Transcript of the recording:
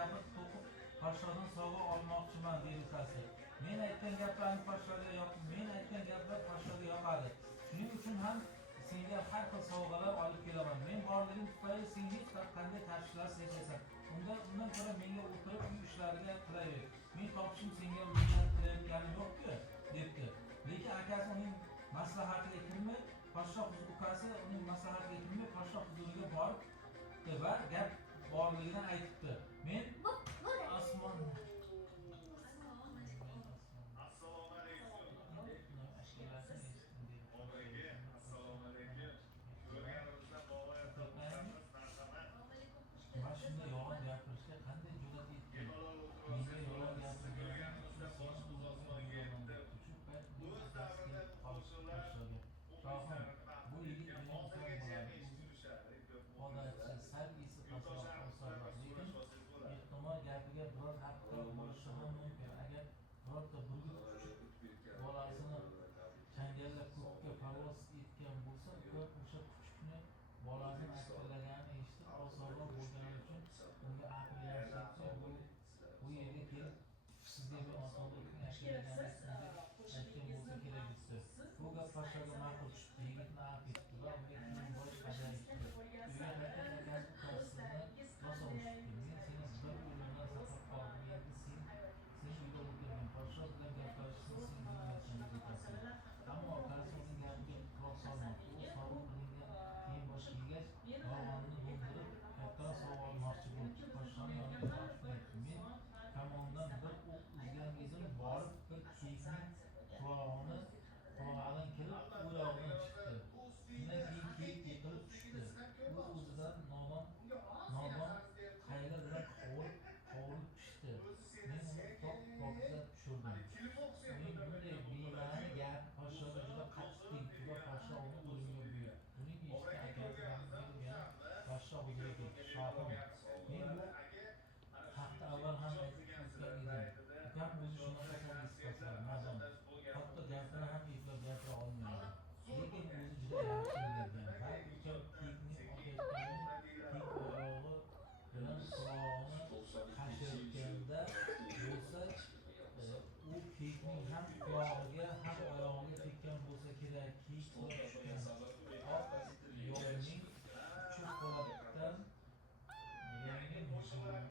gapni to'qib podshodan sovg'a olmoqchiman deyilsa, men aytgan gaplarni podshoga yoqdi, men aytgan gaplar podshoga yoqadi. Shuning uchun ham senga har xil sovg'alar olib kelaman. Men borligim tufayli sen hech qanday tashvishlar sezmaysan. Undan ko'ra menga o'tirib uy ishlariga qilaver. Men topishim senga minnat qilayotganim yo'q-ku, debdi. Lekin akasi uning maslahatiga kirmay, podsho ukasi uning maslahatiga kirmay, podsho huzuriga borib va gap borligidan aytibdi. Men osmon Assalomu alaykum. Assalomu alaykum. Ko'rganimizdan bog'layapmiz. Mana shunday yolg'on gapirishga qanday